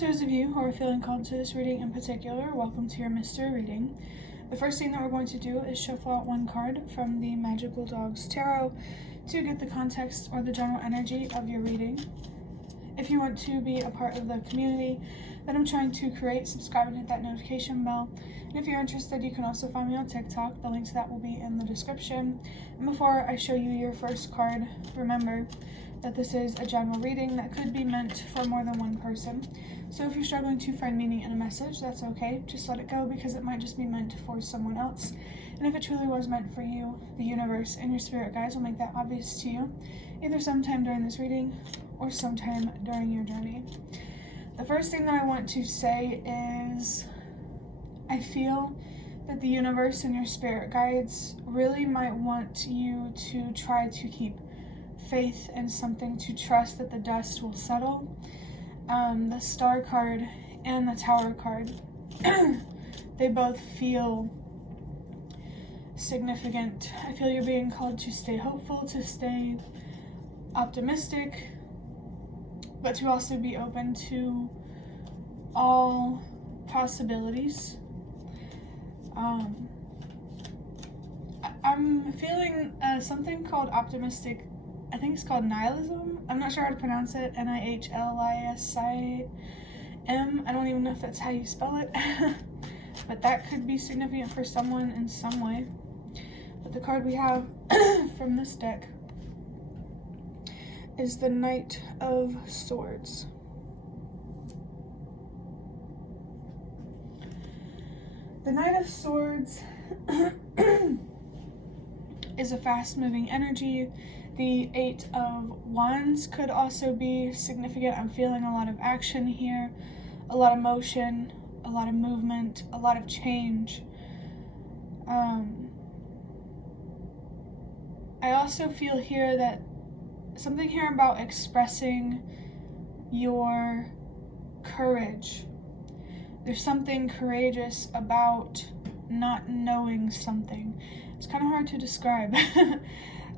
those of you who are feeling called to this reading in particular, welcome to your mystery reading. The first thing that we're going to do is shuffle out one card from the Magical Dogs Tarot to get the context or the general energy of your reading. If you want to be a part of the community that I'm trying to create, subscribe and hit that notification bell. And if you're interested, you can also find me on TikTok. The link to that will be in the description. And before I show you your first card, remember that this is a general reading that could be meant for more than one person. So if you're struggling to find meaning in a message, that's okay. Just let it go because it might just be meant for someone else. And if it truly was meant for you, the universe and your spirit guides will make that obvious to you, either sometime during this reading or sometime during your journey. The first thing that I want to say is I feel that the universe and your spirit guides really might want you to try to keep faith in something, to trust that the dust will settle. The Star card and the Tower card, they both feel significant. I feel you're being called to stay hopeful, to stay optimistic, but to also be open to all possibilities. I'm feeling something called optimistic. I think it's called nihilism. I'm not sure how to pronounce it. Nihilism. I don't even know if that's how you spell it. But that could be significant for someone in some way. But the card we have from this deck is the Knight of Swords. The Knight of Swords is a fast-moving energy. The Eight of Wands could also be significant. I'm feeling a lot of action here, a lot of motion, a lot of movement, a lot of change. I also feel here that something here about expressing your courage. There's something courageous about not knowing something. It's kind of hard to describe.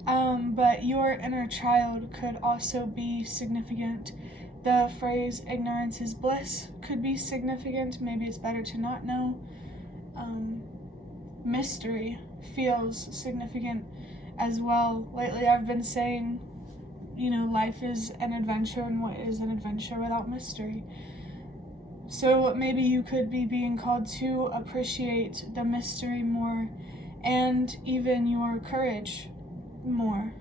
But your inner child could also be significant. The phrase ignorance is bliss could be significant. Maybe it's better to not know. Mystery feels significant as well. Lately I've been saying, life is an adventure, and what is an adventure without mystery? So maybe you could be being called to appreciate the mystery more, and even your courage more.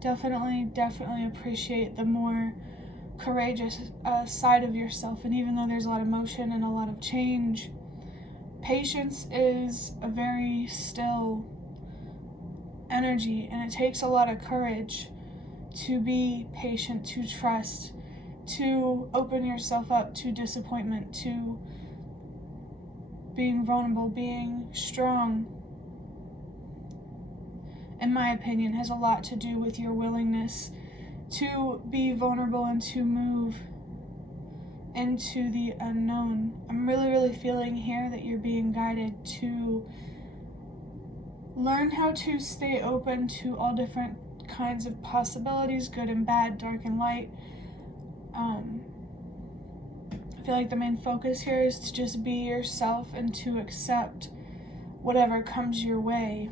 Definitely appreciate the more courageous side of yourself. And even though there's a lot of motion and a lot of change, patience is a very still energy, and it takes a lot of courage to be patient, to trust, to open yourself up to disappointment, to being vulnerable, being strong. In my opinion, has a lot to do with your willingness to be vulnerable and to move into the unknown. I'm really feeling here that you're being guided to learn how to stay open to all different kinds of possibilities, good and bad, dark and light. I feel like the main focus here is to just be yourself and to accept whatever comes your way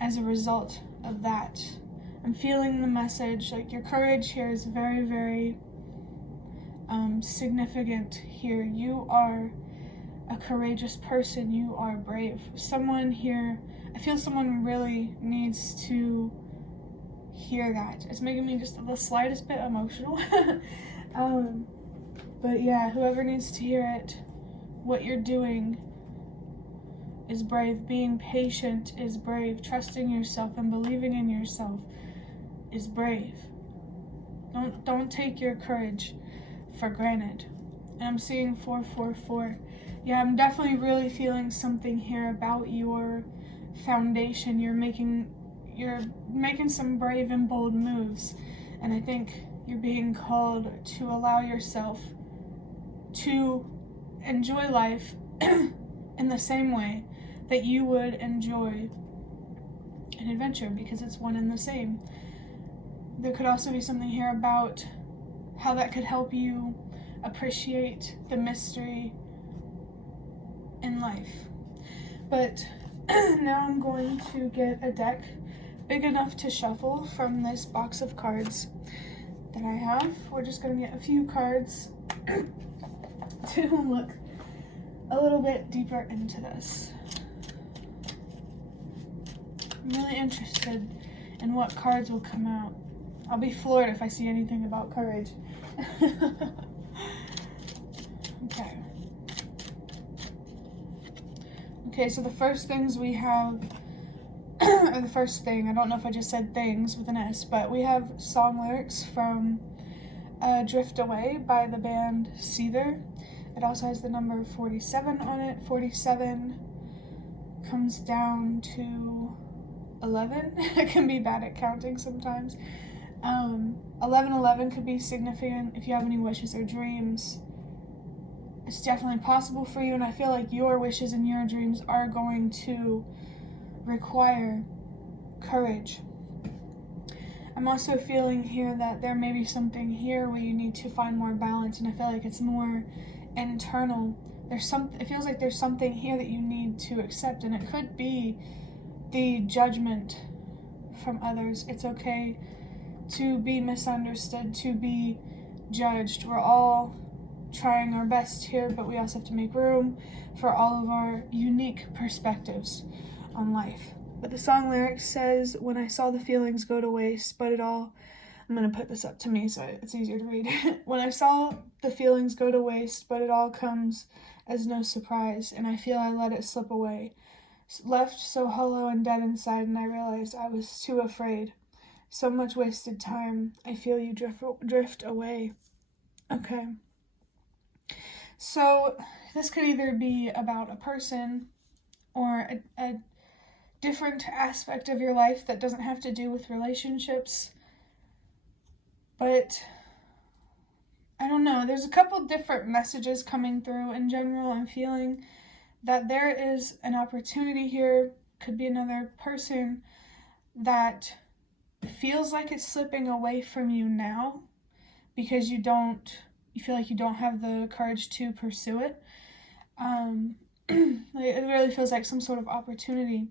as a result of that. I'm feeling the message, like your courage here is very significant here. You are a courageous person. You are brave. Someone here, I feel someone really needs to hear that. It's making me just the slightest bit emotional. But yeah, whoever needs to hear it, what you're doing is brave. Being patient is brave. Trusting yourself and believing in yourself is brave. Don't take your courage for granted. And I'm seeing 444. Yeah, I'm definitely really feeling something here about your foundation. You're making some brave and bold moves, and I think you're being called to allow yourself to enjoy life in the same way that you would enjoy an adventure, because it's one and the same. There could also be something here about how that could help you appreciate the mystery in life. But now I'm going to get a deck big enough to shuffle from this box of cards that I have. We're just going to get a few cards to look a little bit deeper into this. I'm really interested in what cards will come out. I'll be floored if I see anything about courage. Okay. Okay, so the first things we have, or the first thing, I don't know if I just said things with an S, but we have song lyrics from Drift Away by the band Seether. It also has the number 47 on it. 47 comes down to 11. I can be bad at counting sometimes. 1111 could be significant if you have any wishes or dreams. It's definitely possible for you, and I feel like your wishes and your dreams are going to require courage. I'm also feeling here that there may be something here where you need to find more balance, and I feel like it's more internal. It feels like there's something here that you need to accept, and it could be the judgment from others. It's okay to be misunderstood, to be judged. We're all trying our best here, but we also have to make room for all of our unique perspectives on life. But the song lyric says, when I saw the feelings go to waste, but it all, I'm going to put this up to me so it's easier to read. When I saw the feelings go to waste, but it all comes as no surprise, and I feel I let it slip away. Left so hollow and dead inside, and I realized I was too afraid. So much wasted time. I feel you drift away. Okay. So this could either be about a person or a different aspect of your life that doesn't have to do with relationships. But I don't know. There's a couple different messages coming through. In general, I'm feeling that there is an opportunity here. Could be another person that feels like it's slipping away from you now because you feel like you don't have the courage to pursue it. It really feels like some sort of opportunity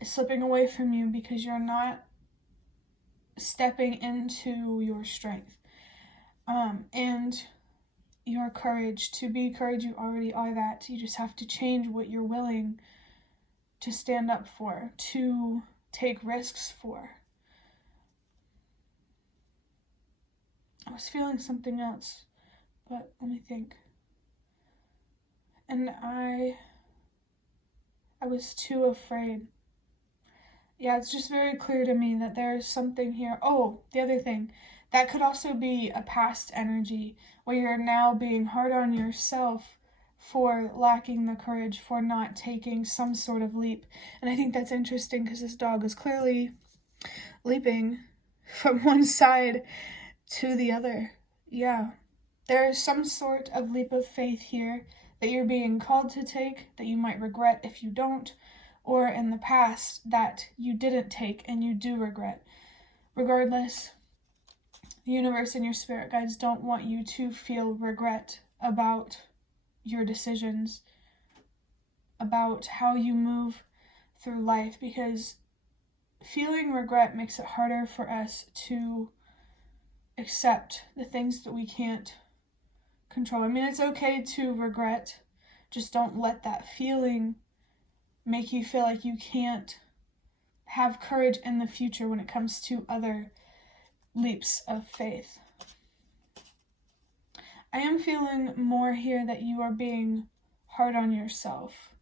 is slipping away from you because you're not stepping into your strength and your courage. To be courage, you already are that. You just have to change what you're willing to stand up for, to take risks for. I was feeling something else, but let me think. And I was too afraid. Yeah, it's just very clear to me that there's something here. Oh, the other thing, that could also be a past energy where you're now being hard on yourself for lacking the courage, for not taking some sort of leap. And I think that's interesting because this dog is clearly leaping from one side to the other. Yeah, there is some sort of leap of faith here that you're being called to take that you might regret if you don't, or in the past that you didn't take and you do regret. Regardless, the universe and your spirit guides don't want you to feel regret about your decisions, about how you move through life, because feeling regret makes it harder for us to accept the things that we can't control. I mean, it's okay to regret, just don't let that feeling make you feel like you can't have courage in the future when it comes to other leaps of faith. I am feeling more here that you are being hard on yourself.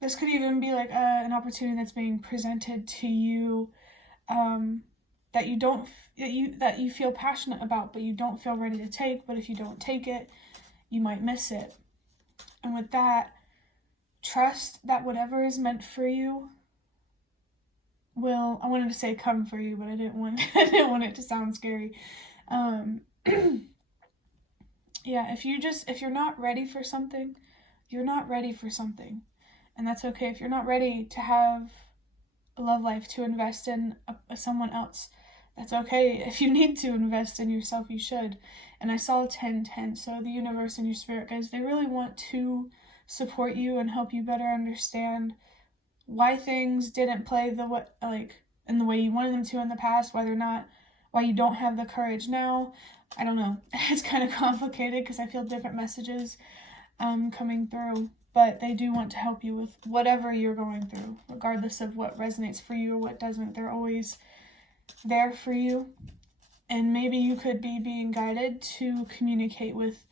This could even be like an opportunity that's being presented to you that you feel passionate about, but you don't feel ready to take. But if you don't take it, you might miss it. And with that, trust that whatever is meant for you will, I wanted to say come for you, but I didn't want it to sound scary. Yeah, if you're not ready for something, you're not ready for something. And that's okay. If you're not ready to have a love life, to invest in someone else, That's okay. If you need to invest in yourself, you should. And I saw 10-10, so the universe and your spirit guides, they really want to support you and help you better understand why things didn't play in the way you wanted them to in the past, why you don't have the courage now. I don't know. It's kind of complicated because I feel different messages coming through, but they do want to help you with whatever you're going through, regardless of what resonates for you or what doesn't. They're always there for you. And maybe you could be being guided to communicate with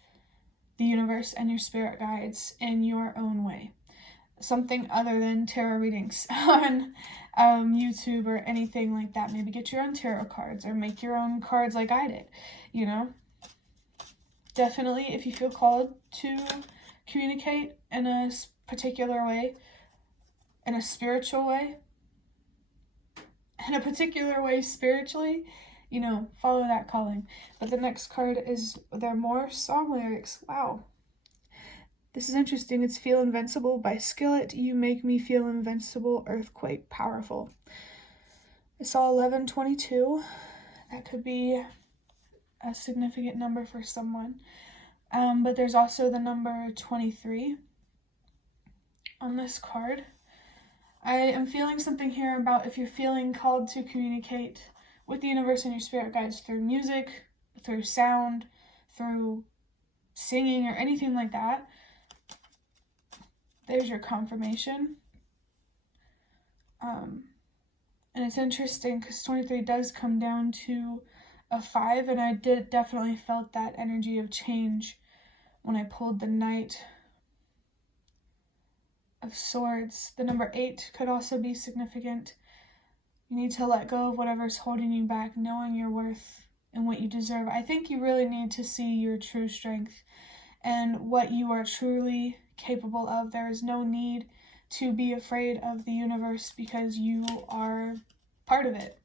the universe and your spirit guides in your own way. Something other than tarot readings on YouTube or anything like that. Maybe get your own tarot cards or make your own cards like I did, you know? Definitely, if you feel called to communicate in a particular way, in a spiritual way, in a particular way spiritually, you know, follow that calling. But the next card is, there are more song lyrics. Wow. This is interesting. It's Feel Invincible by Skillet. You make me feel invincible, earthquake, powerful. I saw 1122. That could be a significant number for someone. But there's also the number 23 on this card. I am feeling something here about if you're feeling called to communicate with the universe and your spirit guides through music, through sound, through singing, or anything like that. There's your confirmation. And it's interesting because 23 does come down to a 5, and I definitely felt that energy of change when I pulled the Knight of Swords. The number 8 could also be significant. You need to let go of whatever's holding you back, knowing your worth and what you deserve. I think you really need to see your true strength and what you are truly capable of. There is no need to be afraid of the universe because you are part of it.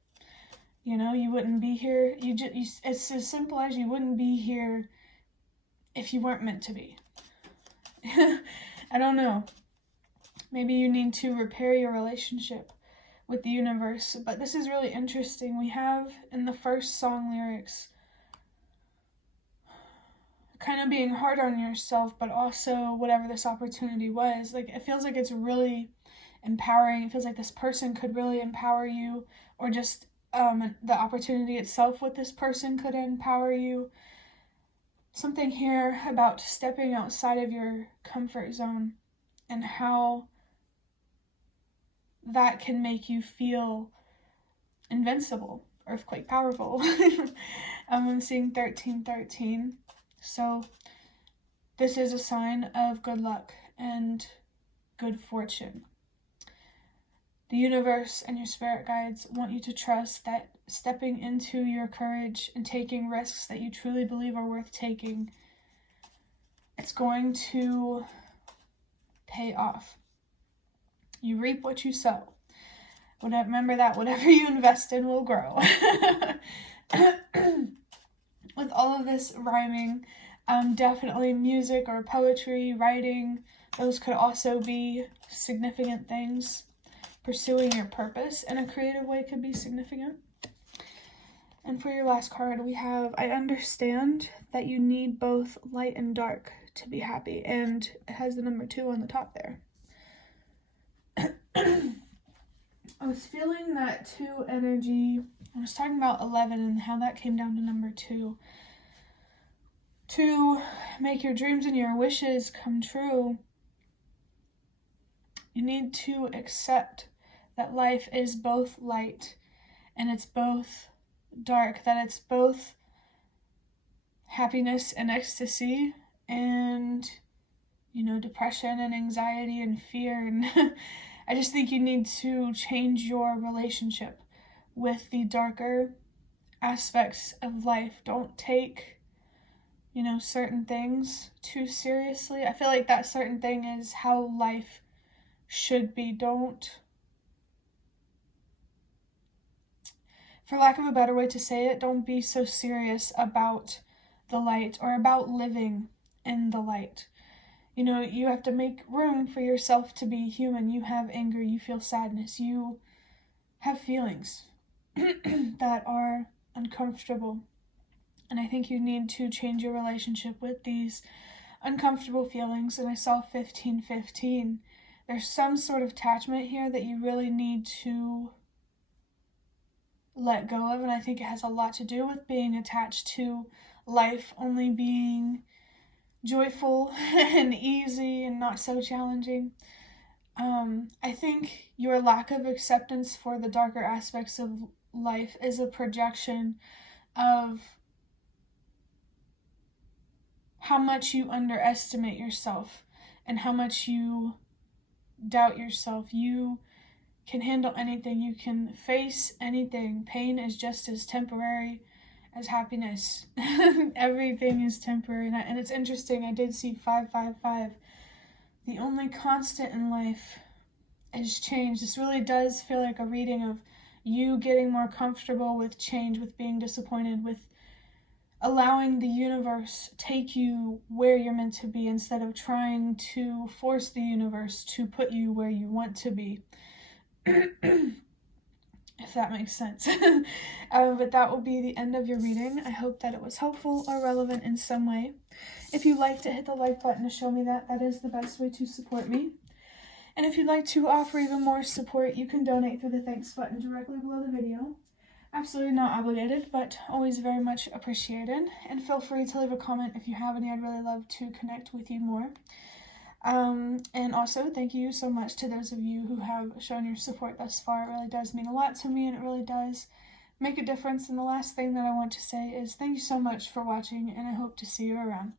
You know, you wouldn't be here. It's as simple as you wouldn't be here if you weren't meant to be. I don't know. Maybe you need to repair your relationship with the universe. But this is really interesting. We have in the first song lyrics kind of being hard on yourself, but also whatever this opportunity was. Like, it feels like it's really empowering. It feels like this person could really empower you, or just the opportunity itself with this person could empower you. Something here about stepping outside of your comfort zone and how that can make you feel invincible, earthquake, powerful. I'm seeing 1313. So this is a sign of good luck and good fortune. The universe and your spirit guides want you to trust that stepping into your courage and taking risks that you truly believe are worth taking, it's going to pay off. You reap what you sow. Remember that whatever you invest in will grow. With all of this rhyming, definitely music or poetry, writing, those could also be significant things. Pursuing your purpose in a creative way could be significant. And for your last card, we have, I understand that you need both light and dark to be happy. And it has the number 2 on the top there. I was feeling that 2 energy. I was talking about 11 and how that came down to number 2. To make your dreams and your wishes come true, you need to accept that life is both light and it's both dark, that it's both happiness and ecstasy and, you know, depression and anxiety and fear. And I just think you need to change your relationship with the darker aspects of life. Don't take, you know, certain things too seriously. I feel like that certain thing is how life should be. Don't, for lack of a better way to say it, don't be so serious about the light or about living in the light. You know, you have to make room for yourself to be human. You have anger, you feel sadness, you have feelings. that are uncomfortable. And I think you need to change your relationship with these uncomfortable feelings. And I saw 1515. There's some sort of attachment here that you really need to let go of. And I think it has a lot to do with being attached to life only being joyful and easy and not so challenging. I think your lack of acceptance for the darker aspects of life is a projection of how much you underestimate yourself and how much you doubt yourself. You can handle anything. You can face anything. Pain is just as temporary as happiness. Everything is temporary. And it's interesting. I did see 555. The only constant in life is change. This really does feel like a reading of you getting more comfortable with change, with being disappointed, with allowing the universe take you where you're meant to be instead of trying to force the universe to put you where you want to be. If that makes sense. But that will be the end of your reading. I hope that it was helpful or relevant in some way. If you liked it, hit the like button to show me that. That is the best way to support me. And if you'd like to offer even more support, you can donate through the thanks button directly below the video. Absolutely not obligated, but always very much appreciated. And feel free to leave a comment if you have any. I'd really love to connect with you more. And also, thank you so much to those of you who have shown your support thus far. It really does mean a lot to me, and it really does make a difference. And the last thing that I want to say is thank you so much for watching, and I hope to see you around.